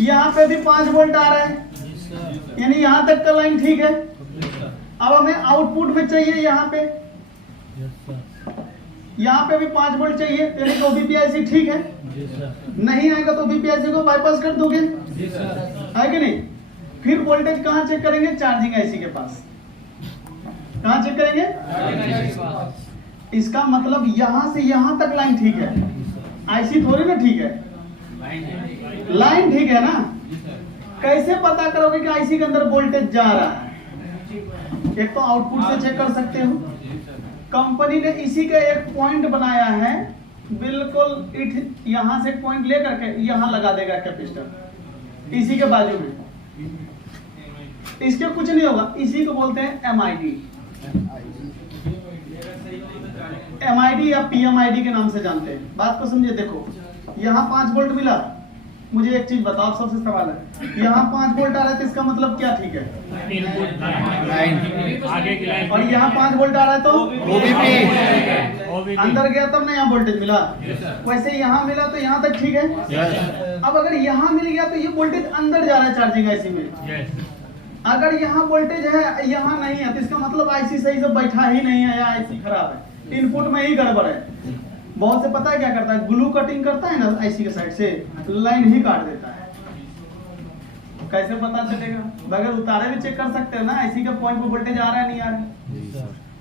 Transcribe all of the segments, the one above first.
यहाँ पे भी 5 वोल्ट आ रहा है, यानी यहाँ तक का लाइन ठीक है। अब हमें आउटपुट में चाहिए यहाँ पे, यहाँ पे भी 5 वोल्ट चाहिए, यानी कि ओबीपीआईसी ठीक है। नहीं आएगा तो ओबीपीआईसी को बाईपास कर दोगे, है कि नहीं। फिर वोल्टेज कहाँ चेक करेंगे? चार्जिंग आईसी के पास। कहाँ चेक करेंगे? इसका मतलब यहाँ से यहाँ तक लाइन ठीक है, आईसी थोड़ी ना ठीक है, लाइन ठीक है ना। कैसे पता करोगे कि आईसी के अंदर वोल्टेज जा रहा है? एक तो आउटपुट से चेक कर सकते हो। कंपनी ने इसी का एक पॉइंट बनाया है, बिल्कुल यहां से पॉइंट लेकर के यहां लगा देगा कैपेसिटर, इसी के बाजू में। इसके कुछ नहीं होगा, इसी को बोलते हैं एमआईडी। एमआईडी या पीएमआईडी के नाम से जानते हैं। बात को समझिए, देखो यहाँ 5 वोल्ट मिला, मुझे एक चीज बताओ, सबसे सवाल है, यहाँ 5 वोल्ट आ रहा है तो इसका मतलब क्या ठीक है? और यहाँ 5 वोल्ट आ रहा है तो ओबीपी अंदर गया तब ना यहाँ वोल्टेज मिला। वैसे यहाँ मिला तो यहाँ तक ठीक है। अब अगर यहाँ मिल गया तो ये वोल्टेज अंदर जा रहा है चार्जिंग आईसी में। अगर यहाँ वोल्टेज है, यहाँ नहीं है, तो इसका मतलब आईसी सही से बैठा ही नहीं है या आईसी खराब है, इनपुट में ही गड़बड़ है। बहुत से पता है क्या करता है, ग्लू कटिंग करता है ना आईसी के साइड से, लाइन ही काट देता है। कैसे पता चलेगा? बगैर उतारे भी चेक कर सकते हैं ना, आईसी के पॉइंट पे वोल्टेज आ रहा है नहीं आ रहा है।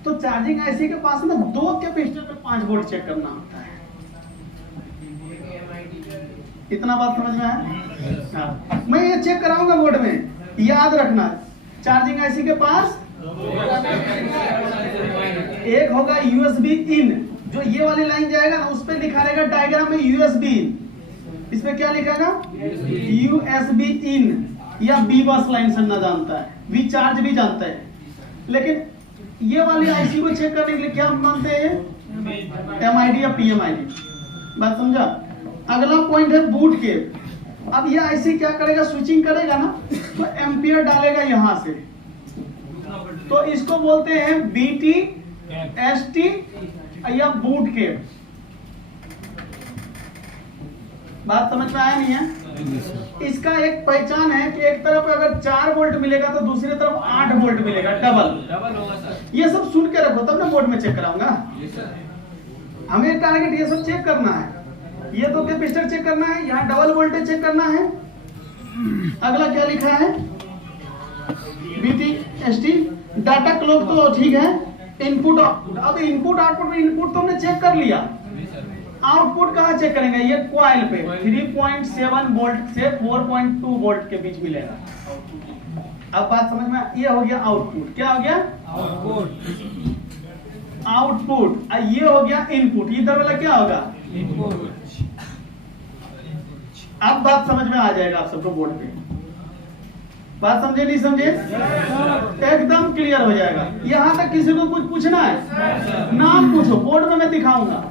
तो चार्जिंग आईसी के पास ना 2 कैपेसिटर पे 5 वोल्ट चेक करना होता है। इतना बात समझ में आया? हाँ। मैं ये चेक कराऊंगा बोर्ड में, याद रखना। चार्जिंग आईसी के पास एक होगा यूएसबी इन, जो ये वाली लाइन जाएगा ना उस पे लिखा रहेगा डायग्राम में यूएसबी इन। इसमें क्या लिखेगा? यूएसबी इन या बी बस लाइन समझना जानता है, वी चार्ज भी जानता है। लेकिन ये वाली आईसी को चेक करने के लिए क्या मानते हैं? एमआईडी या पीएमआईडी। बात समझा? अगला पॉइंट है बूट के। अब ये आईसी क्या करेगा? स्विचिंग करेगा ना तो एम्पियर डालेगा यहां से, तो इसको बोलते हैं बीटी, एसटी या बूट के। बात समझ में आया नहीं है? इसका एक पहचान है कि एक तरफ अगर 4 वोल्ट मिलेगा तो दूसरी तरफ 8 वोल्ट मिलेगा, डबल होगा सर। ये सब सुन के रखो, तब ना बोर्ड में चेक कराऊंगा। हमें टारगेट ये सब चेक करना है, ये तो कैपेसिटर चेक करना है, यहाँ डबल वोल्टेज चेक करना है। अगला क्या लिखा है? बीटी, एसटी, डाटा क्लॉक तो ठीक है, इनपुट आउटपुट। अब इनपुट आउटपुट में इनपुट तो हमने चेक कर लिया, आउटपुट कहाँ चेक करेंगे? ये कॉइल पे 3.7 वोल्ट से 4.2 वोल्ट के बीच मिलेगा। अब बात समझ में? ये हो गया आउटपुट। क्या हो गया? आउटपुट। ये हो गया इनपुट। इधर वाला क्या होगा? इनपुट। अब बात समझ में आ जाएगा आप सबको बोर्ड पे। बात समझे नहीं समझे? एकदम क्लियर हो जाएगा। यहाँ तक किसी को कुछ पूछना है? नाम पूछो, बोर्ड में मैं दिखाऊंगा।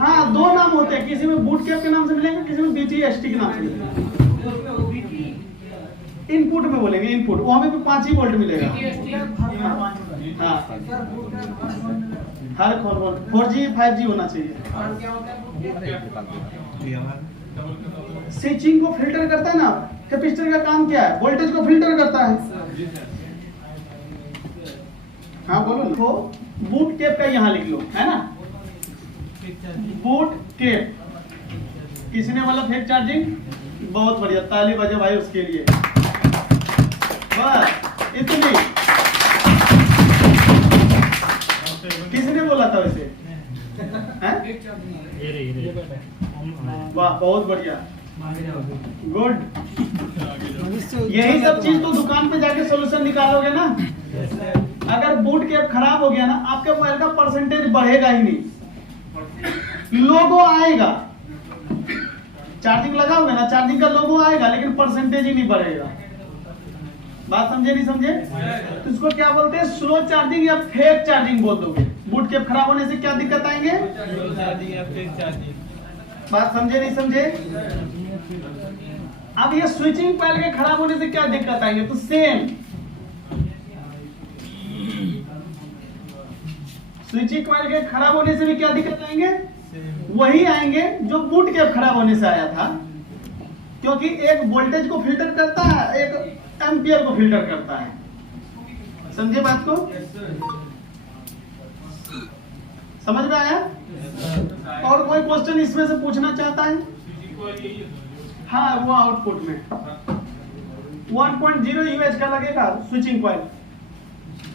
हाँ, 2 नाम होते हैं, किसी में बूट कैप के नाम से मिलेंगे, किसी में बीटी एसटी के नाम से मिलेंगे। इनपुट में बोलेंगे इनपुट, वो हमें 5 ही वोल्ट मिलेगा। हाँ, हर 4G 5G होना चाहिए। स्विचिंग को फिल्टर करता है ना, कैपेसिटर का काम क्या है? वोल्टेज को फिल्टर करता है। हाँ बोलो ना। तो बूट केप का यहाँ लिख लो, है ना? बूट केप। किसने बोला फेक चार्जिंग? बहुत बढ़िया, ताली बजे भाई उसके लिए। बस इतनी। किसने बोला था वैसे? वाह, बहुत बढ़िया, गुड। यही सब चीज तो दुकान पे जाके सोल्यूशन निकालोगे ना। अगर बूट कैप खराब हो गया ना, आपके मोबाइल का परसेंटेज बढ़ेगा ही नहीं, लोगो आएगा। चार्जिंग लगाओगे ना, चार्जिंग का लोगो आएगा, लेकिन परसेंटेज ही नहीं बढ़ेगा। बात समझे नहीं समझे? तो इसको क्या बोलते हैं? स्लो चार्जिंग या फेक चार्जिंग बोल दोगे। बूट कैप खराब होने से क्या दिक्कत आएंगे? बात समझे नहीं समझे? अब ये स्विचिंग कॉइल के खराब होने से क्या दिक्कत आएंगे? तो सेम स्विचिंग कॉइल के खराब होने से भी क्या दिक्कत आएंगे? वही आएंगे जो बूट कैप खराब होने से आया था, क्योंकि एक वोल्टेज को फिल्टर करता है, एक एम्पियर को फिल्टर करता है। समझे बात को? समझ में आया? और कोई क्वेश्चन इसमें से पूछना चाहता है? हाँ, वो आउटपुट में 1.0 यूएच का लगेगा स्विचिंग कॉइल।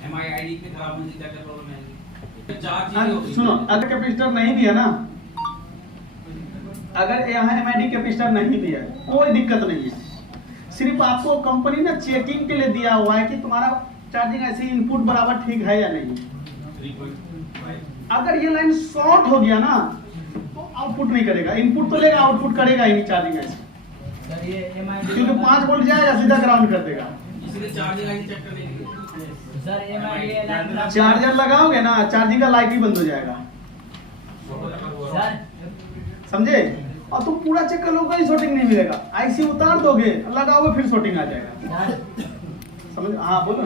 एमआईआईडी पे खराब होने की क्या प्रॉब्लम है? सुनो, अगर कैपेसिटर नहीं भी है ना, अगर यहाँ एमआईडी कैपेसिटर नहीं भी है, कोई दिक्कत नहीं है। सिर्फ आपको कंपनी ने चेकिंग के लिए दिया हुआ है कि तुम्हारा चार्जिंग ऐसी इनपुट बराबर ठीक है या नहीं। अगर ये लाइन शॉर्ट हो गया ना तो आउटपुट नहीं करेगा, इनपुट तो लेगा, आउटपुट करेगा ही नहीं चार्जिंग ऐसे, क्योंकि 5 वोल्ट जाएगा सीधा ग्राउंड कर देगा। इसलिए चार्जिंग आईडी चेक करने के लिए चार्जर लगाओगे ना, चार्जिंग का लाइट ही बंद हो जाएगा, समझे? और तुम पूरा चेक कर लोगे, कोई शॉर्टिंग नहीं मिलेगा। आईसी उतार दोगे, लगाओगे, फिर शॉर्टिंग आ जाएगा। समझ? हाँ बोलो।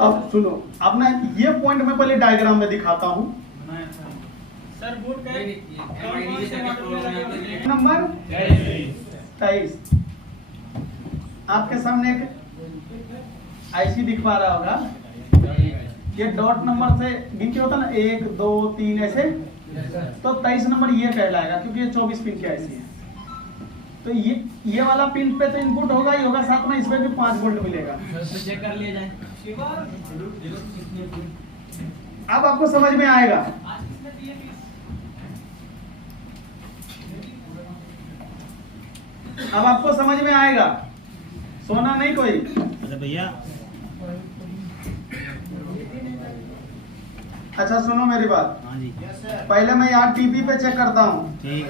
अब सुनो, अपना ये पॉइंट मैं पहले डायग्राम में दिखाता हूँ। सर बूट का एमआईआईडी से क्या प्रॉब्लम है? नंबर 23 आपके सामने एक आईसी दिखवा रहा होगा। ये डॉट नंबर से गिन के होता ना, 1 2 3 ऐसे, तो 23 नंबर ये कहलाएगा, क्योंकि ये 24 पिन की आईसी है। तो ये वाला पिन पे तो इनपुट होगा ही होगा, साथ में इसमें भी 5 वोल्ट मिलेगा। चेक कर लिया जाए। अब आपको समझ में आएगा। अब आपको समझ में आएगा, सोना नहीं कोई। अच्छा भैया, अच्छा सुनो मेरी बात। हाँ जी, पहले मैं यहाँ टीपी पे चेक करता हूँ। ठीक।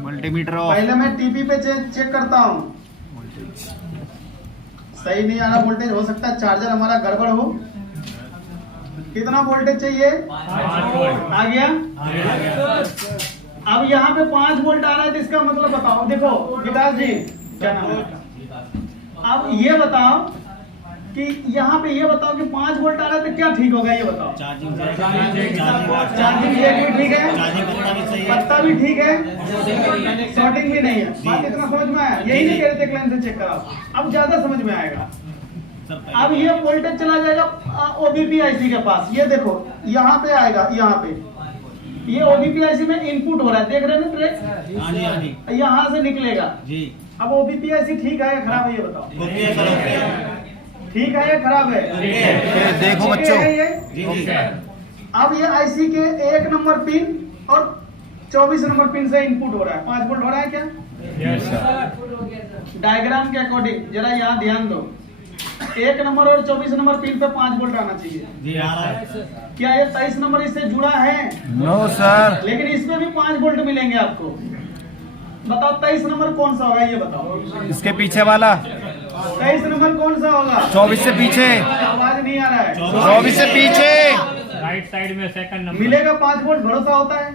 Multimeter of. पहले मैं टीपी पे चेक करता हूँ। सही नहीं आ रहा वोल्टेज, हो सकता है चार्जर हमारा गड़बड़ हो। कितना वोल्टेज चाहिए? 5 वोल्ट। आ गया? अब यहाँ पे 5 वोल्ट आ रहा है, तो इसका मतलब बताओ। देखो विकास जी, क्या नाम है? अब ये बताओ कि यहाँ पे ये बताओ कि 5 वोल्ट आ रहा है तो क्या ठीक होगा, ये बताओ। चार्जिंग जैक भी ठीक है, चार्जिंग पत्ता भी सही है, पत्ता भी ठीक है, शॉर्टिंग भी नहीं है। बात इतना समझ में आया? यही नहीं कह रहे थे लाइन से चेक कराओ। अब ज्यादा समझ में आएगा। अब ये वोल्टेज चला जाएगा ओबीपी आईसी के पास। ये देखो यहाँ पे आएगा, यहाँ पे ये ओबीपी आईसी में इनपुट हो रहा है, देख रहे हैं ना ट्रैक? हाँ जी, हाँ जी, यहाँ से निकलेगा जी। अब ओबीपी आईसी ठीक है या खराब है, ये बताओ। Okay sir, okay. ठीक है या खराब है? देखो बच्चों, जी जी। अब ये आईसी के 1 नंबर पिन और 24 नंबर पिन से इनपुट हो रहा है। 5 वोल्ट हो रहा है क्या? Yes sir. डायग्राम के अकॉर्डिंग जरा यहाँ ध्यान दो। 1 नंबर और 24 नंबर पिन पे 5 वोल्ट आना चाहिए। जी आ रहा है। क्या ये 23 नंबर इससे जुड़ा है? No sir. लेकिन इसमें भी 5 वोल्ट मिलेंगे आपको। बताओ 23 नंबर कौन सा होगा, ये बताओ। इसके पीछे वाला 23 नंबर कौन सा होगा? 24 से पीछे, आवाज नहीं आ रहा है। 24 से पीछे राइट साइड में सेकंड नंबर मिलेगा 5 वोल्ट, भरोसा होता है?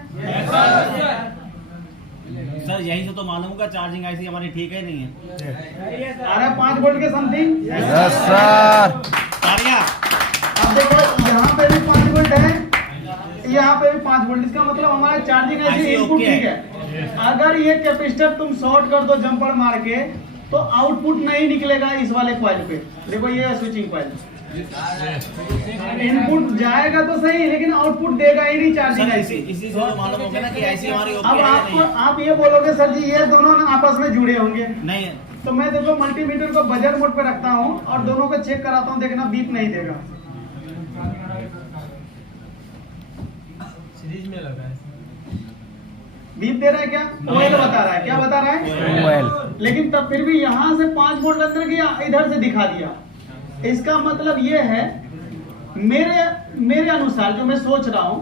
सर यहीं से तो मालूम होगा चार्जिंग आईसी हमारी ठीक है नहीं है। आ रहा है 5 वोल्ट के समथिंग। Yes sir. तारिया। अब देखो यहाँ पे भी 5 वोल्ट है, यहाँ पे भी 5 वोल्ट। इसका मतलब हमारा चार्जिंग ऐसी इनपुट ठीक है। अगर ये कैपेसिटर तुम शॉर्ट कर दो जंपर मार के, तो आउटपुट नहीं निकलेगा इस वाले कॉइल पे। देखो ये स्विचिंग कॉइल, इनपुट जाएगा तो सही, लेकिन आउटपुट देगा ही नहीं चार्जिंग सर आईसी। इसी से तो मालूम होगा ना कि आईसी हमारी ओके अब है या आपको नहीं। आप ये बोलोगे सर जी ये दोनों ना आपस में जुड़े होंगे, नहीं है। तो मैं देखो मल्टीमीटर को बजर मोड पे रखता हूँ और दोनों को चेक कराता हूँ, देखना बीप नहीं देगा। सीरीज में लगा है। बीप दे रहा है क्या? मोबाइल बता रहा है, क्या बता रहा है? मोबाइल। लेकिन तब फिर भी यहाँ से 5 वोल्ट अंदर गया, इधर से दिखा दिया। इसका मतलब ये है, मेरे अनुसार जो मैं सोच रहा हूँ,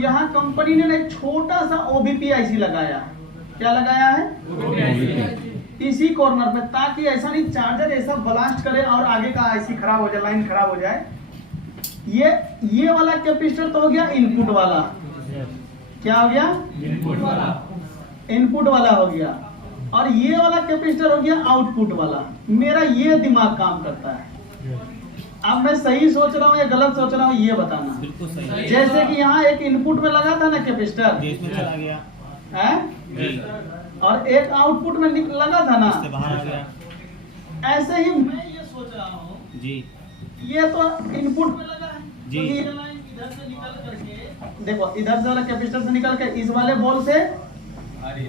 यहाँ कंपनी ने एक छोटा सा ओबीपी आईसी लगाया। क्या लगाया है? इसी कॉर्नर पे, ताकि ऐसा नहीं चार्जर ऐसा ब्लास्ट करे और आगे का आईसी खराब हो जाए, लाइन खराब हो जाए। ये वाला कैपेसिटर तो हो गया इनपुट वाला। क्या हो गया? इनपुट वाला हो गया। और ये वाला कैपेसिटर हो गया आउटपुट वाला। मेरा ये दिमाग काम करता है। अब मैं सही सोच रहा हूँ या गलत सोच रहा हूँ ये बताना। बिल्कुल सही है। जैसे कि यहाँ एक इनपुट में लगा था ना कैपेसिटर, जी, इसमें चला गया है, जी, और एक आउटपुट में लगा था ना, इससे बाहर आ गया ऐसे ही मैं ये सोच रहा हूँ, जी ये तो इनपुट में लगा है, जी। तो ये लाइन इधर से निकल करके देखो, इधर से वाला कैपेसिटर से निकल के इस वाले बॉल से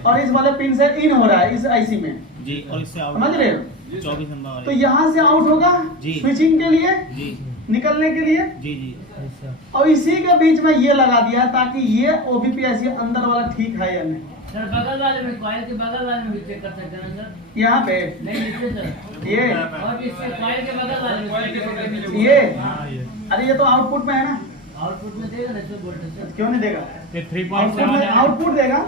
और इस वाले पिन से इन हो रहा है इस आईसी में, जी, और इससे आउट समझ रहे हो? 24 नंबर वाले। तो यहाँ से आउट होगा जी। स्विचिंग के लिए, जी निकलने के लिए, जी जी और इसी के बीच में ये लगा दिया है ताकि ये ओबीपीएस अंदर वाला ठीक है या नहीं। सर बगल वाले में, कॉइल के बगल वाले में भी चेक कर सकते हैं सर। यहाँ पे नहीं नीचे सर, ये और इससे कॉइल के बगल वाले में ये अरे ये तो आउटपुट में है ना, आउटपुट में देगा ना सर वोल्टेज सर। क्यों नहीं देगा? ये आउटपुट 3.7 में है। आउटपुट देगा,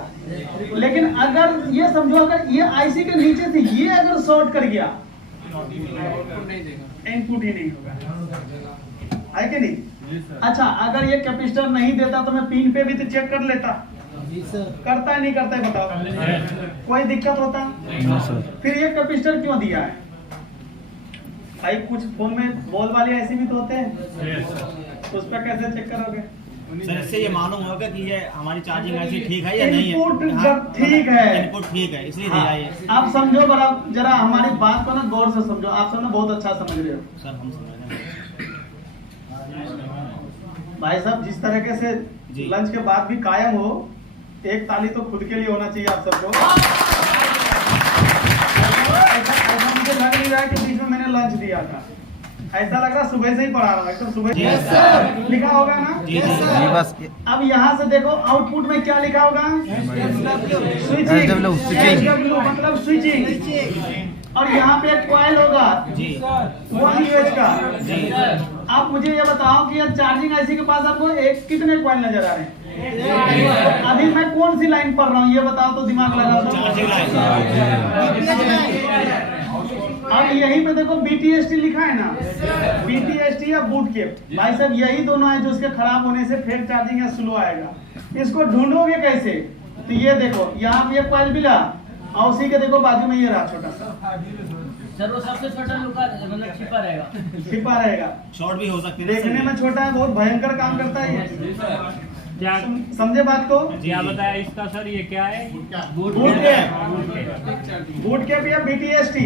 लेकिन अगर ये समझो अगर ये आईसी के नीचे से ये अगर शॉर्ट कर गया इनपुट ही नहीं होगा, है कि नहीं? अच्छा, अगर ये कैपेसिटर नहीं देता तो मैं पिन पे भी तो चेक कर लेता, करता है नहीं करता है बताओ, कोई दिक्कत होता? फिर ये कैपेसिटर क्यों दिया है भाई? कुछ फोन में बॉल वाले ऐसे भी तो होते हैं, उस पर कैसे चेक करोगे? सर, इससे ये मालूम होगा कि ये हमारी चार्जिंग ऐसी ठीक है या नहीं है। इनपुट हाँ, जब ठीक है, इनपुट ठीक है, इसलिए दिया हाँ, है ये। आप समझो बड़ा, जरा हमारी बात को ना गौर से समझो, आप सब ना बहुत अच्छा समझ रहे हो सर, हम समझ रहे हैं। भाई साहब। जिस तरीके से जी। लंच के बाद भी कायम हो, एक ताली तो खुद के लिए होना चाहिए आप सबको। ऐसा मुझे लग नहीं रहा है कि बीच में मैंने लंच दिया था, ऐसा लग रहा सुबह से ही पढ़ा रहा हूँ, एकदम सुबह जी। लिखा होगा ना। जी जी जी बस अब यहाँ से देखो आउटपुट में क्या लिखा होगा, स्विचिंग, SW, switching। SW मतलब स्विचिंग, और यहाँ पे एक कॉइल होगा जी 1 UH का। जी। आप मुझे ये बताओ कि चार्जिंग आईसी के पास आपको एक कितने कॉइल नजर आ रहे हैं? अभी मैं कौन सी लाइन पढ़ रहा हूँ ये बताओ तो दिमाग लगा दो। Charging line. अब यहीं पे देखो BTST लिखा है ना, BTST या बूट केप, भाई साहब यही दोनों है जो इसके खराब होने से फेक चार्जिंग या स्लो आएगा। इसको ढूंढोगे कैसे? तो ये देखो यहाँ पे कॉइल मिला, और उसी के देखो बाजू में ये रहा छोटा सा, सर वो सबसे छोटा लुका मतलब छिपा रहेगा। छिपा रहेगा, शॉर्ट भी हो सकती है। देखने में छोटा है, बहुत भयंकर काम करता है ये। क्या समझे बात को? क्या बताया इसका सर, ये क्या है? बूट केप या BTST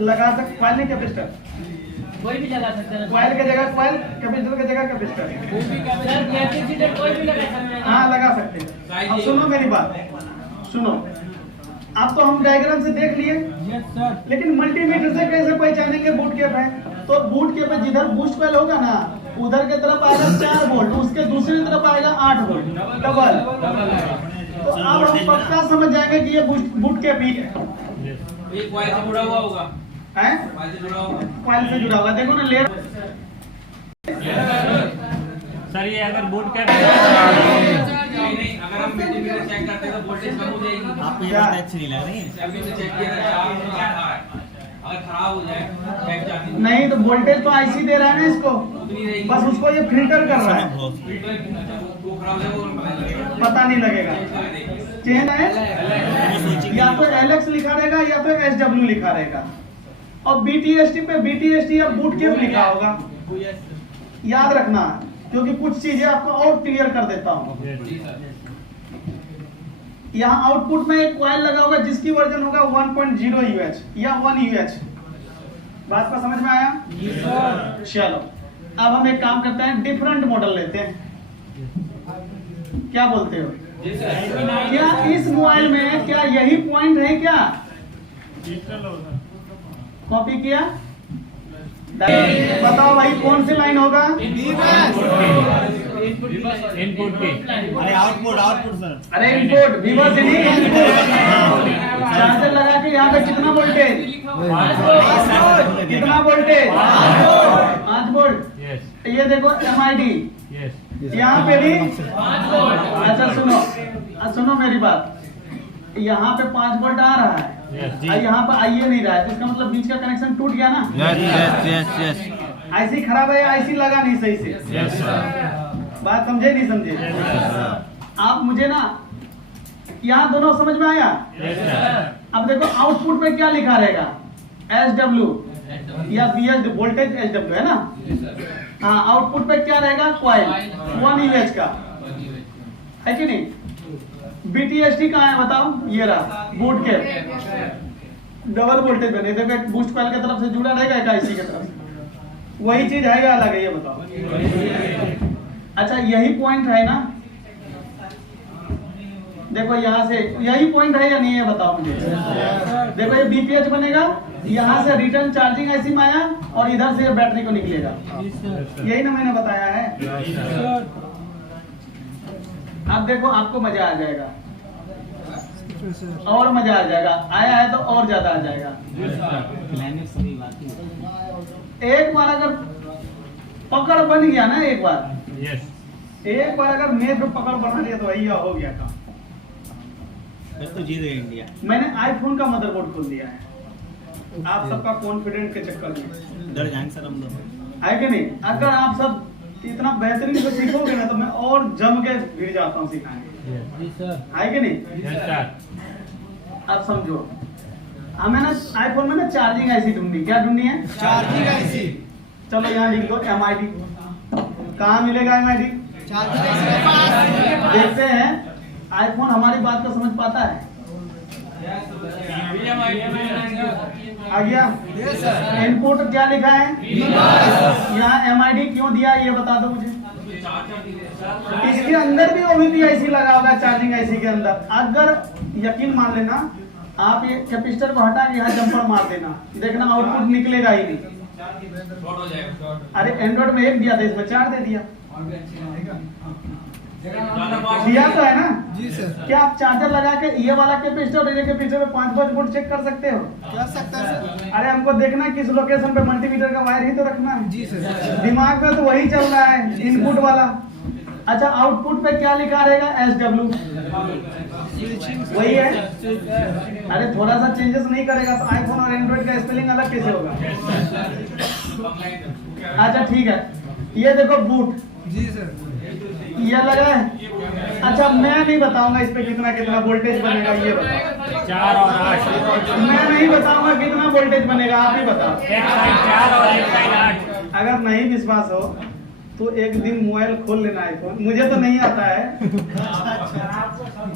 लगा सकते, कॉइल नहीं कैपेसिटर, कोई भी लगा सकते हैं कॉइल की जगह कॉइल, कैपेसिटर की जगह कैपेसिटर, सर, कैपेसिटर कोई भी लगा सकते हैं। हाँ लगा सकते हैं। अब सुनो मेरी बात, सुनो, अब तो हम डायग्राम से देख लिए, लेकिन मल्टीमीटर से कैसे पहचानेंगे बूट केप है? तो बूट केप में जिधर बूस्ट कॉइल होगा ना, उधर के तरफ आएगा 4 वोल्ट, उसके दूसरी तरफ आएगा 8 वोल्ट डबल। तो अब हम पक्का समझ जाएंगे कि ये बूट केप ही है। एक कॉइल से जुड़ा हुआ होगा, हैं? कॉइल से जुड़ा होगा। कॉइल से जुड़ा हुआ, देखो ना लेयर। सर ये अगर बूट कैप नहीं, अगर हम मल्टीमीटर चेक करते हैं तो वोल्टेज कम हो जाएगी। आपको ये बात अच्छी नहीं लग रही है? अभी से चेक किया था, 4 में क्या था? अगर खराब हो जाए बैक चार्जिंग नहीं तो वोल्टेज तो आईसी दे रहा है ना इसको, उतनी रहेगी। बस उसको ये फिल्टर कर रहा है, वो खराब हो जाए वो पता नहीं लगेगा। चेन है या तो LX लिखा रहेगा या तो SW लिखा रहेगा, और BTST पे BTST या बूट केप लिखा होगा, याद रखना, क्योंकि कुछ चीजें आपको और क्लियर कर देता हूँ। यहाँ आउटपुट में एक कॉइल लगा होगा जिसकी वर्जन होगा 1.0 UH या 1 UH। बात का समझ में आया? चलो अब हम एक काम करते हैं, डिफरेंट मॉडल लेते हैं, क्या बोलते हो? क्या इस मोबाइल में क्या यही पॉइंट है? क्या कॉपी किया? बताओ भाई कौन सी लाइन होगा? इनपुट की। अरे आउटपुट सर। अरे इनपुट विवर्स नहीं, चार्जर लगा के यहाँ पे कितना वोल्टेज, कितना वोल्टेज? 5 वोल्ट। यस ये देखो MID यस यहाँ पे भी। अच्छा सुनो मेरी बात, यहाँ पे 5 वोल्ट आ रहा है यस और यहाँ पे आइए नहीं रहा है, तो इसका मतलब बीच का कनेक्शन टूट गया ना। यस आईसी खराब है, आईसी लगा नहीं सही से। यस बात समझे नहीं समझे? आप मुझे ना यहाँ दोनों समझ में आया? Yes sir. अब देखो आउटपुट में क्या लिखा रहेगा, SW, या VS वोल्टेज SW है ना। हाँ, आउटपुट पे क्या रहेगा, क्वाइल 1 UH का है कि नहीं। BTST कहाँ है बताओ, ये रहा बूट के डबल वोल्टेज बने, देखो एक बूस्ट कॉइल की तरफ से जुड़ा रहेगा, एक IC की तरफ से, वही चीज है या अलग है ये बताओ। अच्छा यही पॉइंट है ना, देखो यहाँ से यही पॉइंट है या नहीं है बताओ मुझे। देखो ये BPH बनेगा, यहाँ से रिटर्न चार्जिंग IC में आया और इधर से बैटरी को निकलेगा, यही ना मैंने बताया है। अब देखो आपको मजा आ जाएगा, और मजा आ जाएगा, आया है तो और ज्यादा आ जाएगा। एक बार अगर पकड़ बन गया ना, एक बार अगर मेज पे पकड़ बना लिया तो वही हो गया काम। तो जीत गए इंडिया। मैंने आईफोन का मदरबोर्ड खोल दिया है, आप सबका कॉन्फिडेंट के चक्कर में डर जाएंगे सर हम लोग, है कि नहीं। अगर आप सब इतना बेहतरीन से सीखोगे ना तो मैं और जम के भिड़ जाता हूँ सिखाने, है कि नहीं। अब समझो, हमें ना आईफोन में ना चार्जिंग IC ढूंढनी, क्या ढूंढनी है, चार्जिंग IC। चलो यहाँ लिख दो MID, कहाँ मिलेगा MID, चार्जिंग IC के पास। देखते हैं आईफोन हमारी बात को समझ पाता है। आ गया, इनपुट क्या लिखा है, यहाँ MID क्यों दिया ये बता दो मुझे। इसके अंदर भी OBP IC लगा होगा, चार्जिंग IC के अंदर। अगर यकीन मान लेना, आप ये कैपेसिटर को हटा के यहाँ जंपर मार देना, देखना आउटपुट निकलेगा ही नहीं। अरे एंड्रॉइड में 1 दिया था, इसमें 4 दे दिया, दिया तो है ना जी सर। क्या आप चार्जर लगा के ये वाला कैपेसिटर और ये कैपेसिटर में 5-5 वोल्ट चेक कर सकते हो, कर सकता है सर। अरे हमको देखना है किस लोकेशन पे मल्टीमीटर का वायर ही तो रखना है जी सर। दिमाग में तो वही चल रहा है, इनपुट वाला। अच्छा आउटपुट पे क्या लिखा रहेगा, SW, वही है। अरे थोड़ा सा चेंजेस नहीं करेगा तो आईफोन और एंड्रॉइड का स्पेलिंग अलग कैसे होगा। अच्छा ठीक है, ये देखो बूट, जी सर। ये लगा है। अच्छा मैं नहीं बताऊंगा इस पे कितना कितना वोल्टेज बनेगा, ये बताओ। 4 और 8। मैं नहीं बताऊंगा कितना वोल्टेज बनेगा, आप ही बताओ। 1.4 और 1.8। अगर नहीं विश्वास हो तो एक दिन मोबाइल खोल लेना आईफोन, मुझे तो नहीं आता है,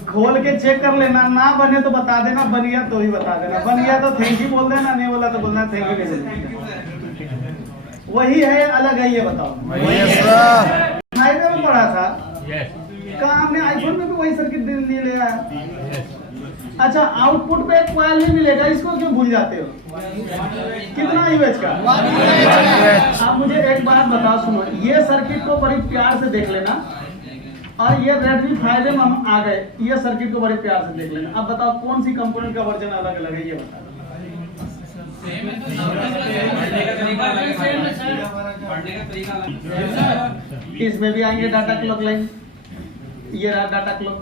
खोल के चेक कर लेना, ना बने तो बता देना, बन गया तो ही बता देना, बन गया तो थैंक यू बोल देना, नहीं बोला तो बोलना थैंक यू नहीं बोलना। वही है अलग है, ये बताओ। हाईवे में पढ़ा था, कहा हमने आईफोन में भी वही सर्किट नहीं ले आया। अच्छा आउटपुट पे एक कॉइल नहीं मिलेगा, इसको क्यों भूल जाते हो, कितना UH का। अब मुझे एक बात बताओ, सुनो, ये सर्किट को बड़ी प्यार से देख लेना, और ये Redmi 5 में हम आ गए, ये सर्किट को बड़े प्यार से देख लेना। अब बताओ कौन सी कंपोनेंट का वर्जन अलग अलग है, ये बताओ। इसमें भी आएंगे डाटा क्लॉक लाइन, ये रहा डाटा क्लॉक।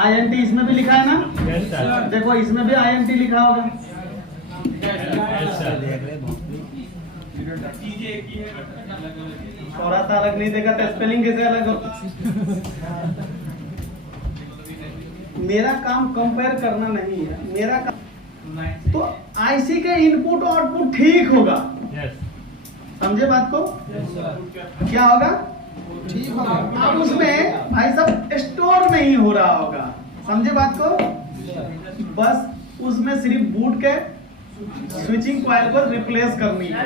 INT इसमें भी लिखा है ना, देखो इसमें भी INT लिखा होगा। थोड़ा सा अलग नहीं देखा तो स्पेलिंग कैसे अलग हो। मेरा काम कंपेयर करना नहीं है, मेरा काम तो IC के इनपुट आउटपुट ठीक होगा, समझे बात को। क्या होगा, ठीक होगा। अब उसमें भाई साहब स्टोर नहीं हो रहा होगा, समझे बात को। बस उसमें सिर्फ बूट के स्विचिंग कॉइल को रिप्लेस करनी है,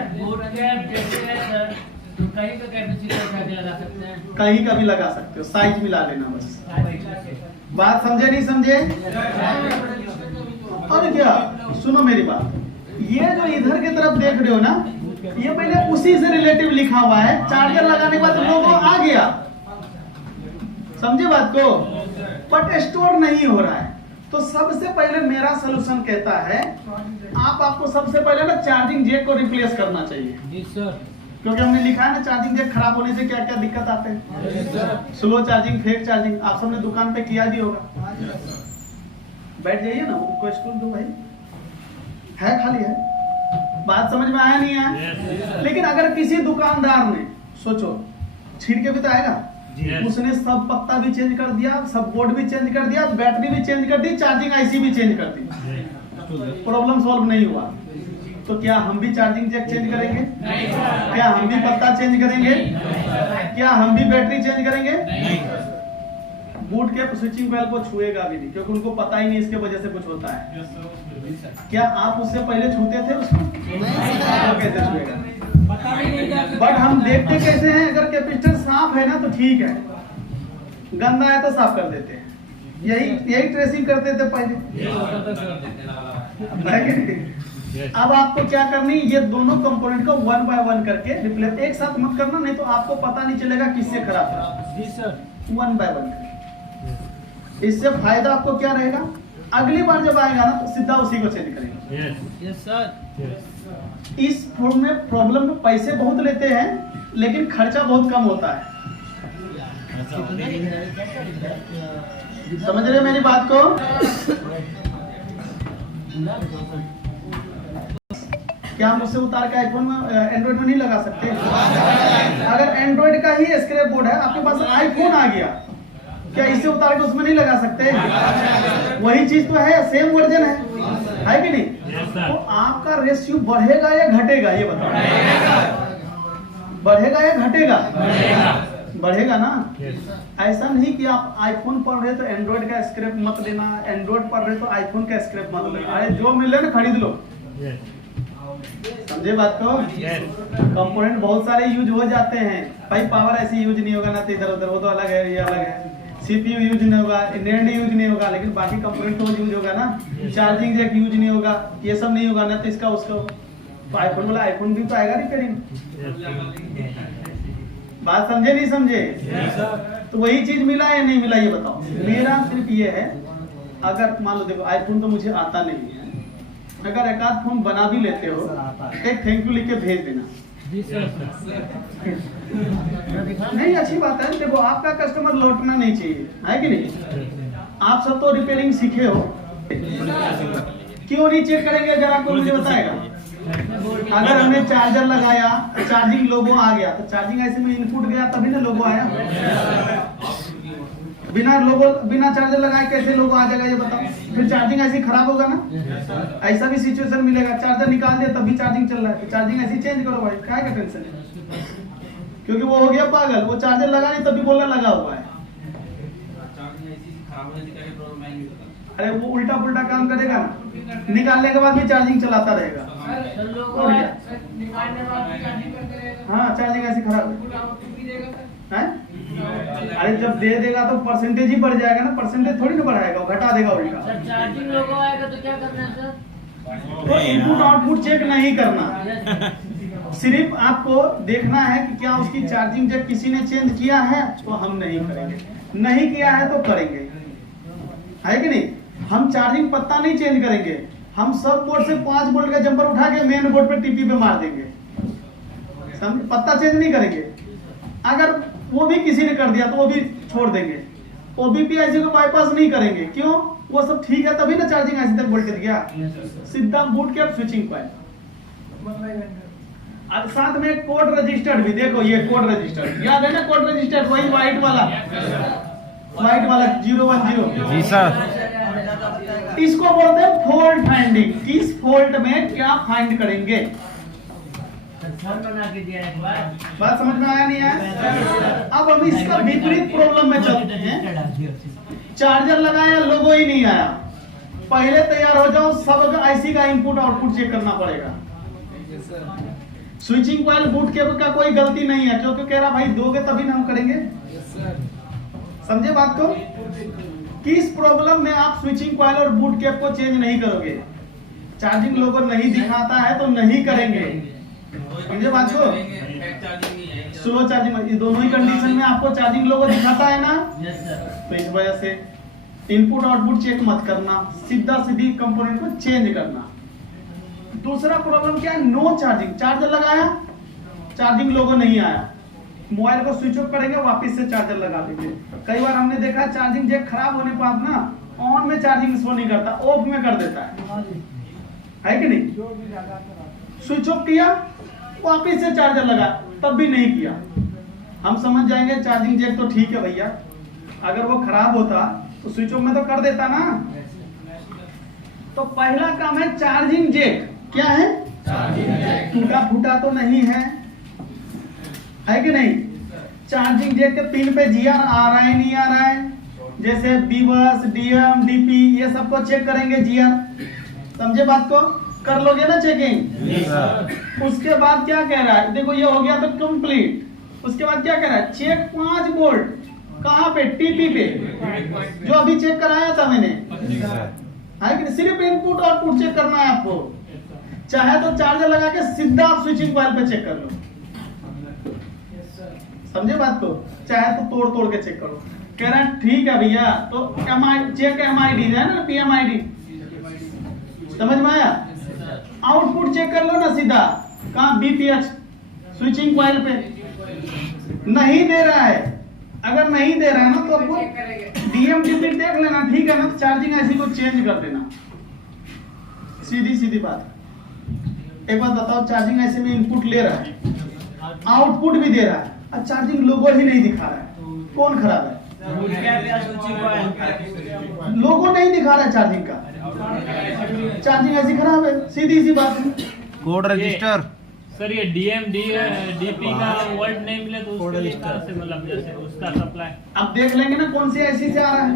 कहीं का भी लगा सकते हो, साइज मिला देना बस। बात समझे नहीं समझे। और क्या, सुनो मेरी बात, ये जो इधर की तरफ देख रहे हो ना, ये मैंने उसी से रिलेटिव लिखा हुआ है, चार्जर लगाने के बाद लोगो आ गया, समझे बात को, बट स्टोर नहीं हो रहा है। तो सबसे पहले मेरा सलूशन कहता है आपको सबसे पहले ना चार्जिंग जैक को रिप्लेस करना चाहिए। जी सर। क्योंकि हमने लिखा है ना चार्जिंग जैक खराब होने से क्या क्या दिक्कत आते हैं, स्लो चार्जिंग, फेक चार्जिंग, आप सबने दुकान पे किया भी होगा। बैठ जाइए ना, उनको स्टूल दो भाई, है खाली है। बात समझ में आया नहीं आया। लेकिन अगर किसी दुकानदार ने, सोचो छीट के भी तो आएगा, उसने सब पत्ता भी चेंज कर दिया, सब बोर्ड भी चेंज कर दिया, बैटरी भी चेंज कर दी, चार्जिंग IC भी चेंज कर दी, प्रॉब्लम सॉल्व नहीं हुआ। तो क्या हम भी चार्जिंग जैक चेंज करेंगे? क्या हम भी पत्ता चेंज करेंगे? क्या हम भी बैटरी चेंज करेंगे? बूट कैप स्विचिंग कॉइल को छुएगा भी नहीं, क्योंकि उनको पता ही नहीं इसके वजह से कुछ होता है। क्या आप उससे पहले छूते थे उसको? तो कैसे छुएगा? बट हम देखते कैसे हैं, अगर कैपेसिटर साफ है ना तो ठीक है, गंदा है तो साफ कर देते हैं। यही ट्रेसिंग करते थे पहले, है कि नहीं? अब आपको क्या करनी, ये दोनों कंपोनेंट को 1 बाय 1 करके रिप्लेस, एक साथ मत करना, नहीं तो आपको पता नहीं चलेगा किससे खराब था। जी सर। 1 बाय 1 इससे फायदा आपको क्या रहेगा, अगली बार जब आएगा ना तो सीधा उसी को चेंज करेंगे। Yes sir. इस फोन में प्रॉब्लम में पैसे बहुत लेते हैं लेकिन खर्चा बहुत कम होता है। समझ रहे मेरी बात को? क्या हम उससे उतार के आईफोन में एंड्रॉइड में नहीं लगा सकते? अगर एंड्रॉइड का ही स्क्रैप बोर्ड है, आपके पास आईफोन आ गया, क्या इसे उतार के उसमें नहीं लगा सकते? वही चीज तो है, सेम वर्जन है कि नहीं? तो आपका रेशियो बढ़ेगा या घटेगा, ये बताओ। बढ़ेगा या घटेगा? बढ़ेगा ना। ऐसा नहीं कि आप आईफोन पढ़ रहे तो एंड्रॉइड का स्क्रैप मत लेना, एंड्रॉइड पढ़ रहे तो आईफोन का स्क्रैप मत लेना। अरे जो मिले ना खरीद लो। समझे बात को? कंपोनेंट बहुत सारे यूज हो जाते हैं भाई, पावर ऐसे यूज नहीं होगा ना, तो इधर उधर, वो तो अलग है, ये अलग है। सीपीयू यूज नहीं होगा, नेंड यूज नहीं होगा, लेकिन बाकी कंपोनेंट तो यूज होगा ना। चार्जिंग जैक यूज नहीं होगा, ये सब नहीं होगा ना, तो इसका उसका तो आईफोन वाला आईफोन भी तो आएगा रिपेयरिंग। बात समझे नहीं समझे? तो वही चीज मिला या नहीं मिला, ये बताओ। मेरा सिर्फ ये है, अगर मान लो देखो आईफोन तो मुझे आता नहीं है, अगर एक आध फोन बना भी लेते हो, एक थैंक यू लिख के भेज देना। नहीं, अच्छी बात है। देखो आपका कस्टमर लौटना नहीं चाहिए, है कि नहीं? आप सब तो रिपेयरिंग सीखे हो, क्यों नहीं चेक करेंगे? जरा आपको मुझे बताएगा। अगर हमने चार्जर लगाया, चार्जिंग लोगो आ गया, तो चार्जिंग ऐसे में इनपुट गया तभी ना लोगो आया। बिना लोगो, बिना चार्जर लगाए कैसे लोगो आ जाएगा, ये बताओ? फिर चार्जिंग ऐसी खराब होगा ना। ऐसा भी सिचुएशन मिलेगा, चार्जर निकाल दिया तभी चार्जिंग चल रहा है, तो चार्जिंग ऐसी चेंज करो भाई, क्या का टेंशन है? क्योंकि वो हो गया पागल, वो चार्जर लगा नहीं तभी बोलना लगा हुआ है। अरे वो उल्टा पुल्टा काम करेगा ना, निकालने के बाद भी चार्जिंग चलाता रहेगा। और क्या? हाँ, चार्जिंग ऐसी खराब है। अरे जब दे देगा तो परसेंटेज ही बढ़ जाएगा ना, परसेंटेज थोड़ी ना बढ़ाएगा, घटा देगा उल्टा। चार्जिंग लोगो आएगा तो क्या करना है सर? तो इनपुट आउटपुट चेक नहीं करना, सिर्फ आपको देखना है कि क्या उसकी चार्जिंग जैक किसी ने चेंज किया है, तो हम नहीं करेंगे, नहीं किया है तो करेंगे, है कि नहीं? हम चार्जिंग पत्ता नहीं चेंज करेंगे, हम सब बोर्ड से 5 वोल्ट का जंपर उठा के मेन बोर्ड पे टीपी पे मार देंगे, पत्ता चेंज नहीं करेंगे। अगर वो भी किसी ने कर दिया तो वो भी छोड़ देंगे, ओबीपी ऐसी को बाईपास नहीं करेंगे। क्यों? वो सब ठीक है तभी ना चार्जिंग ऐसी तक वोल्टेज गया। सीधा बूट कैप स्विचिंग कॉइल, और साथ में कोड रजिस्टर्ड भी, देखो ये कोड रजिस्टर्ड याद है ना? कोड रजिस्टर्ड वही व्हाइट वाला 010। जी सर। इसको बोलते हैं फॉल्ट फाइंडिंग। किस फॉल्ट में क्या फाइंड करेंगे, बना के दिया एक बार। बात समझ में आया नहीं आया? अब हम इसका विपरीत प्रॉब्लम में चलते हैं। चार्जर लगाया, लोगो ही नहीं आया, पहले तैयार हो जाओ, सब आईसी का इनपुट आउटपुट चेक करना पड़ेगा। स्विचिंग कॉइल बूट केबल का कोई गलती नहीं है, क्योंकि कह रहा भाई दोगे तभी ना हम करेंगे। समझे बात को? किस प्रॉब्लम में आप स्विचिंग कॉइल और बूट कैप को चेंज नहीं करोगे? चार्जिंग लोगो नहीं दिखाता है तो नहीं करेंगे। समझे बात को? स्लो चार्जिंग, ये दोनों ही कंडीशन में आपको चार्जिंग लोगो दिखाता है ना, तो इस वजह से इनपुट आउटपुट चेक मत करना, सीधा सीधी कंपोनेंट को चेंज करना। दूसरा प्रॉब्लम क्या है? No charging. चार्जर लगाया, चार्जिंग लोगो नहीं आया, मोबाइल को स्विच ऑफ करेंगे, वापस से चार्जर लगा देंगे। कई बार हमने देखा चार्जिंग जैक खराब होने पर ना ऑन में चार्जिंग शो नहीं करता, ऑफ में कर देता है कि नहीं? स्विच ऑफ किया, वापस से चार्जर लगा, तब भी नहीं किया। हम समझ जाएंगे चार्जिंग जैक तो ठीक है भैया, अगर वो खराब होता तो स्विच ऑफ में तो कर देता ना। तो पहला काम है चार्जिंग जैक। क्या है? टूटा फूटा तो नहीं है कि नहीं? चार्जिंग जैक के पिन पे जीआर आ रहा है नहीं आ रहा है, जैसे बीबस डीएम डीपी ये सबको चेक करेंगे जीआर। समझे बात को? कर लोगे ना चेकिंग? उसके बाद क्या कह रहा है, देखो ये हो गया तो कंप्लीट। उसके बाद क्या कह रहा है, चेक 5 वोल्ट कहाँ पे? टीपी पे, जो अभी चेक कराया था मैंने, है कि सिर्फ इनपुट आउटपुट चेक करना है आपको। चाहे तो चार्जर लगा के सीधा आप स्विचिंग कॉइल पे चेक कर लो, समझे बात को? चाहे तो तोड़ तोड़ के चेक करो। कह रहा है ठीक है भैया, तो चेक एमआईडी है ना, पीएमआईडी, समझ में आया? आउटपुट चेक कर लो ना सीधा, कहाँ? बीपीएच स्विचिंग कॉइल पे। नहीं दे रहा है, अगर नहीं दे रहा है ना तो आपको डीएमडीपी देख लेना, ठीक है ना? चार्जिंग ऐसी को चेंज कर देना, सीधी सीधी बात। एक बात बताओ, चार्जिंग ऐसे में इनपुट ले रहा है, आउटपुट भी दे रहा है, और चार्जिंग लोगो ही नहीं दिखा रहा है, कौन खराब है? लोगो नहीं दिखा रहा है चार्जिंग का, चार्जिंग ऐसी खराब है, सीधी सी बात है। कोड रजिस्टर सर ये डीपी का वोल्ट नहीं मिले तो उसके लिए कहाँ से, मतलब जैसे उसका सप्लाई अब देख लेंगे ना कौन सी आईसी से आ रहा है।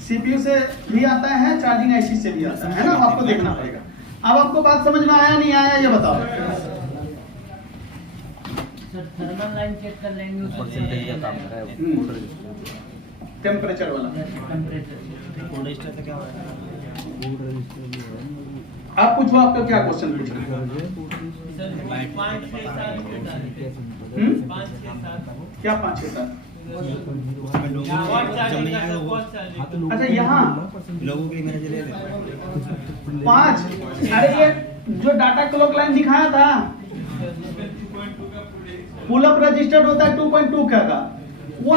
सीपीयू से भी आता है, चार्जिंग आईसी से भी आता है ना, आपको देखना पड़ेगा। अब आपको बात समझ में आया नहीं आया ये बताओ? सर थर्मल लाइन चेक कर लेंगे, परसेंटेज का काम कर रहा है कोड रजिस्टर, टेम्परेचर वाला। टेम्परेचर कोड रजिस्टर से क्या होता है? आप पूछो, आपका क्या क्वेश्चन पूछ रहे हैं? क्या 5 6 7? अच्छा यहाँ लोगों के लिए मैंने ले लेते 5। अरे ये जो डाटा क्लॉक लाइन दिखाया था, पुल अप रजिस्टर्ड होता है 2.2 का, वो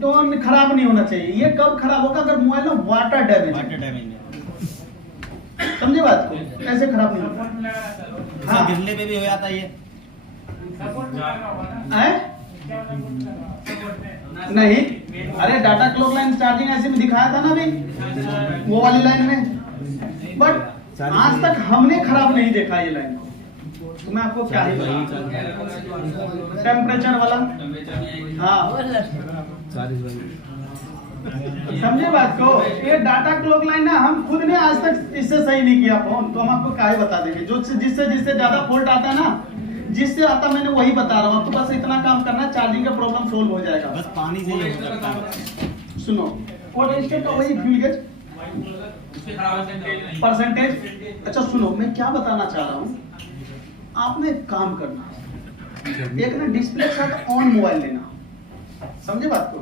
तो खराब नहीं होना चाहिए। ये कब खराब होगा? अगर मोबाइल में वाटर डैमेज है, डैमेज समझे बात को? ऐसे खराब नहीं होगा। हाँ। गिरने पे भी हो जाता है ये नहीं, अरे डाटा क्लॉक लाइन चार्जिंग ऐसे में दिखाया था ना अभी, वो वाली लाइन में, बट आज तक हमने खराब नहीं देखा ये लाइन को। तो मैं आपको क्या ही बताऊं, टेम्परेचर वाला। हाँ समझे बात को? ये डाटा क्लॉक लाइन ना हम खुद ने आज तक इससे सही नहीं किया फोन, तो हम आपको क्या ही बता देंगे। जो जिससे ज्यादा फॉल्ट आता है ना, जिससे आता मैंने वही बता रहा हूँ आपको। बस इतना काम करना, चार्जिंग का प्रॉब्लम सोल्व हो जाएगा। बस पानी से ही हो सकता है। सुनो, कोड रजिस्टर का वही फ्यूल गेज परसेंटेज। अच्छा सुनो, मैं क्या बताना चाह रहा हूँ, आपने एक काम करना, एक ना डिस्प्ले के साथ ऑन मोबाइल लेना, समझे बात को?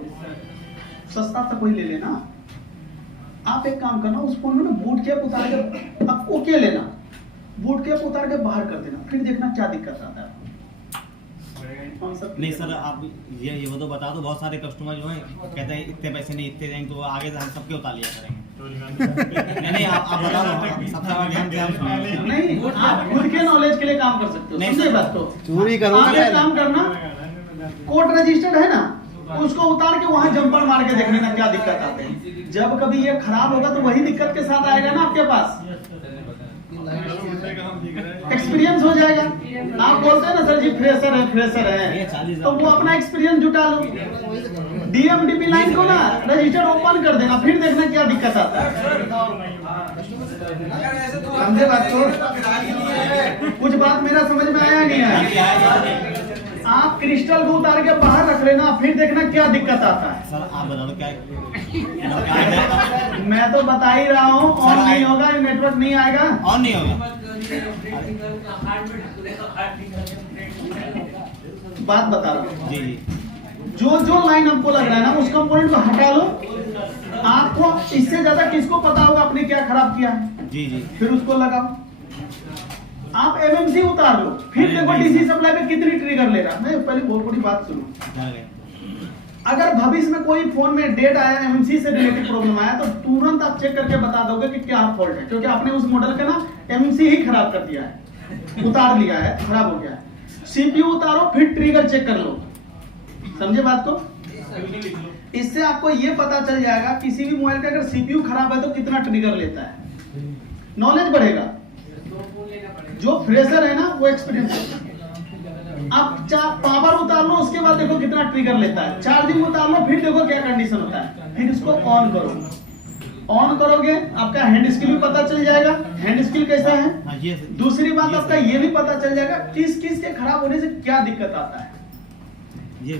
सस्ता सा कोई ले लेना। आप एक काम करना, उस फोन में ना बूट कैप उतार के आप ओके लेना, बूट कैप उतार के बाहर कर देना, फिर देखना क्या दिक्कत आता है। नहीं सर, आप ये वो तो बता दो। बहुत सारे कस्टमर जो हैं कहते हैं इतने पैसे नहीं, इतने देंगे, तो आगे से हम सबके उतार लिया करेंगे। नहीं आप बता दो, सबसे ध्यान से हम सुनेंगे। नहीं, आप खुद के नॉलेज के लिए काम कर सकते हो, नहीं समझे सर, बात को? चोरी करो आप एक काम करना, कोड रजिस्टर्ड है ना, उसको उतार के वहां जंपर मार के देख लेना क्या दिक्कत आते हैं। जब कभी ये खराब होगा तो वही दिक्कत के साथ आएगा ना आपके पास, एक्सपीरियंस हो जाएगा। आप बोलते हैं ना सर जी फ्रेशर है, तो वो अपना एक्सपीरियंस जुटा लो। डीएमडीपी लाइन को ना रजिस्टर ओपन कर देना, फिर देखना क्या दिक्कत आता है। समझे बात को? कुछ बात मेरा समझ में आया नहीं है? आप क्रिस्टल को उतार के बाहर रख लेना, फिर देखना क्या दिक्कत आता है। सर आप बता दो क्या मैं तो बता ही रहा हूँ, ऑन नहीं होगा, नेटवर्क नहीं आएगा, ऑन नहीं होगा। बात बता रहा हूँ। जी जी, जो लाइन हमको लग रहा है ना, उस कंपोनेंट को हटा लो। आपको इससे ज्यादा किसको पता होगा आपने क्या खराब किया है? जी जी, फिर उसको लगाओ। आप एमएमसी उतार लो, फिर देखो डीसी सप्लाई पे कितनी ट्रिगर ले रहा है। मैं पहले बहुत बड़ी बात सुनो, अगर भविष्य में कोई फोन में डेट आया, एमएमसी से रिलेटेड प्रॉब्लम आया, तो तुरंत आप चेक करके बता दोगे कि क्या फॉल्ट है, क्योंकि आपने उस मॉडल का ना एमएमसी ही खराब कर दिया है, उतार लिया है, खराब हो गया है। सीपीयू उतारो, फिर ट्रिगर चेक कर लो, समझे बात को? इससे आपको ये पता चल जाएगा किसी भी मोबाइल का अगर सीपीयू खराब है तो कितना ट्रिगर लेता है। नॉलेज बढ़ेगा। जो फ्रेशर है ना वो एक्सपीरियंस। आप पावर उतार लो, उसके बाद देखो कितना ट्रिगर लेता है। चार्जिंग उतार लो, फिर देखो क्या कंडीशन होता है, फिर इसको ऑन करो। ऑन करोगे आपका हैंड स्किल भी पता चल जाएगा, हैंड स्किल कैसा है। हाँ, ये दूसरी बात आपका ये भी पता चल जाएगा किस किस के खराब होने से क्या दिक्कत आता है। ये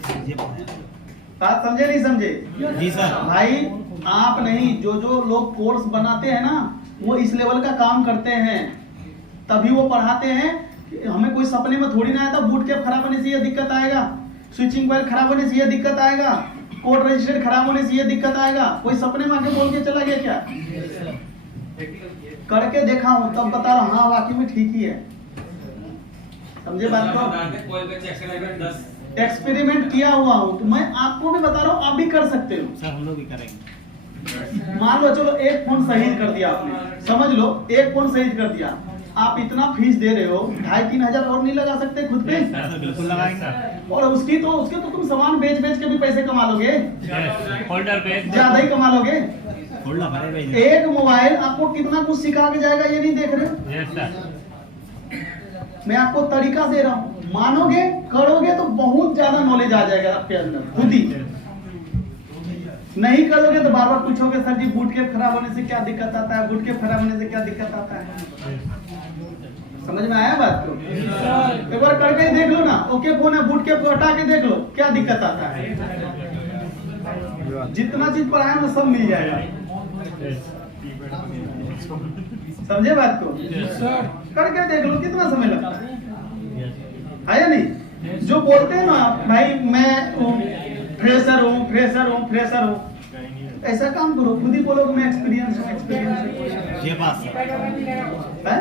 बात समझे नहीं समझे? जी सर। भाई आप नहीं, जो जो लोग कोर्स बनाते हैं ना वो इस लेवल का काम करते हैं, तभी वो पढ़ाते हैं। हमें कोई सपने में थोड़ी ना आया था बूट कैप खराब होने से ये दिक्कत आएगा, स्विचिंग कॉइल खराब होने से ये दिक्कत आएगा, कोड रजिस्टर खराब होने से ये दिक्कत आएगा। कोई सपने में आके बोल के चला गया क्या? करके देखा हूं तब बता रहा हूं, हाँ वाकई में ठीक ही है। समझे बात को? कोई पे चेक करेगा 10 एक्सपेरिमेंट किया हुआ हूं तो मैं आपको भी बता रहा हूं, आप भी कर सकते हो। सर हम लोग भी करेंगे। मान लो चलो एक फोन शहीद कर दिया आपने, समझ लो एक फोन शहीद कर दिया, आप इतना फीस दे रहे हो, 2,500-3 हजार और नहीं लगा सकते खुद पे? सर बिल्कुल लगाएंगे। और उसके तो तुम सामान बेच बेच के भी पैसे कमा लोगे, होल्डर पे ज्यादा ही कमा लोगे। होल्डर भरे भाई। एक मोबाइल आपको कितना कुछ सिखा के जाएगा ये नहीं देख रहे हो? Yes sir. मैं आपको तरीका दे रहा हूँ, मानोगे करोगे तो बहुत ज्यादा नॉलेज आ जाएगा आपके अंदर खुद ही। नहीं करोगे तो बार बार पूछोगे सर जी बूट कैप खराब होने से क्या दिक्कत आता है, बूट कैप खराब होने से क्या दिक्कत आता है। समझ में आया बात को? एक बार करके देख लो ना, ओके फोन है, बूट कैप को हटा के देख लो क्या दिक्कत आता है। जितना चीज पढ़ाया ना सब मिल जाएगा। समझे बात को? करके देख लो कितना समय लगता है या नहीं? जो बोलते हैं ना भाई मैं फ्रेशर हूँ, ऐसा काम करो, खुद ही बोलो मैं एक्सपीरियंस हूँ। ये बात है?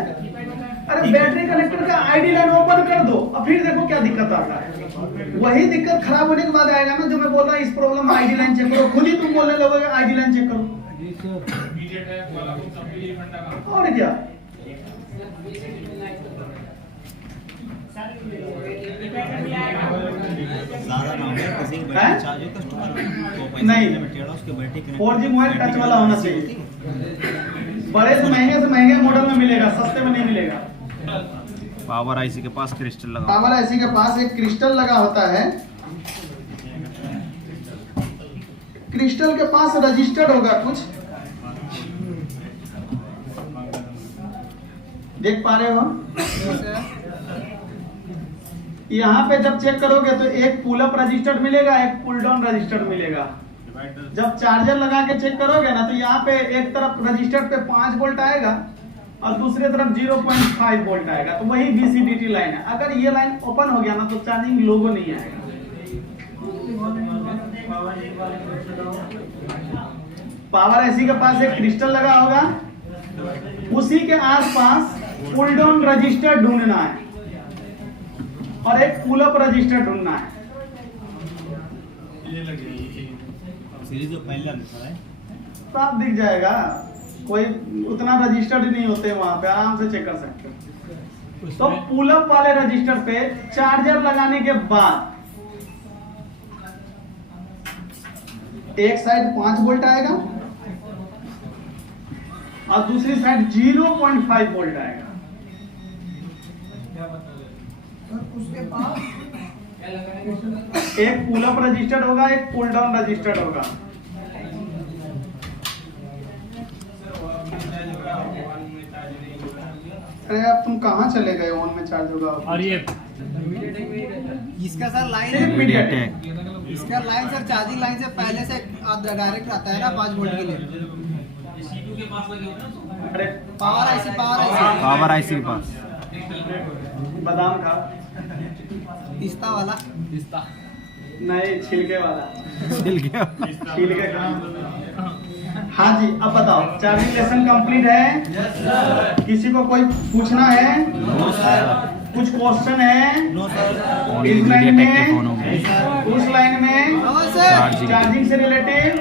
अरे बैटरी कनेक्टर का आईडी लाइन ओपन कर दो और फिर देखो क्या दिक्कत आता है। वही दिक्कत खराब होने के बाद आएगा ना जो मैं बोल रहा हूँ, इस प्रॉब्लम आईडी लाइन चेक करो, खुद ही तुम बोलने लगोगे आईडी लाइन चेक करो। और क्या? ज्यादा ना हो किसी की बैटरी चार्ज हो कस्टमर को पैसा नहीं। लिमिटेड है, उसके battery connect 4G mobile touch वाला होना चाहिए। बड़े से महंगे मॉडल में मिलेगा, सस्ते में नहीं मिलेगा। पावर आईसी के पास क्रिस्टल लगा। पावर आईसी के पास एक क्रिस्टल लगा होता है, क्रिस्टल के पास रजिस्टर्ड होगा कुछ, देख पा रहे हो? यहाँ पे जब चेक करोगे तो एक पुल अप रजिस्टर्ड मिलेगा, एक पुल डाउन रजिस्टर्ड मिलेगा। जब चार्जर लगा के चेक करोगे ना तो यहाँ पे एक तरफ रजिस्टर्ड पे 5 वोल्ट आएगा और दूसरे तरफ 0.5 वोल्ट आएगा, तो वही BCDT लाइन है। अगर ये लाइन ओपन हो गया ना तो चार्जिंग लोगो नहीं आएगा। पावर आईसी के पास एक क्रिस्टल लगा होगा, उसी के आसपास पुल डाउन रजिस्टर ढूंढना है और एक पुल अप रजिस्टर ढूंढना है। सीरीज जो पहले है साफ दिख जाएगा, कोई उतना रजिस्टर्ड नहीं होते वहां पे, आराम से चेक कर सकते हो। तो पुल अप वाले रजिस्टर पे चार्जर लगाने के बाद एक साइड 5 वोल्ट आएगा और दूसरी साइड 0.5 वोल्ट आएगा। एक पुल अप रजिस्टर्ड होगा, एक पुल डाउन रजिस्टर्ड होगा। अरे अब तुम कहाँ चले गए? ऑन में चार्ज होगा। और ये इसका सर लाइन सिर्फ मीडियाटेक। मीडियाटेक। इसका लाइन सर चार्जिंग लाइन से पहले से डायरेक्ट आता है ना 5 वोल्ट के लिए। CPU के पास लगे होते हैं ना। अरे पावर आईसी पावर आईसी के पास बादाम खा, पिस्ता वाला। नहीं छिलके वाला, हिल गया। छिलके खा। हाँ जी, अब बताओ चार्जिंग लेसन कंप्लीट है? किसी को कोई पूछना है? कुछ क्वेश्चन है? No sir. ओनली इस लाइन मीडियाटेक के में, फोनों में उस लाइन में चार्जिंग से रिलेटेड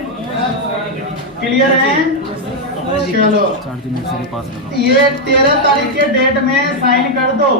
क्लियर है? चलो चार्जिंग के पास लगा। ये 13 तारीख के डेट में साइन कर दो।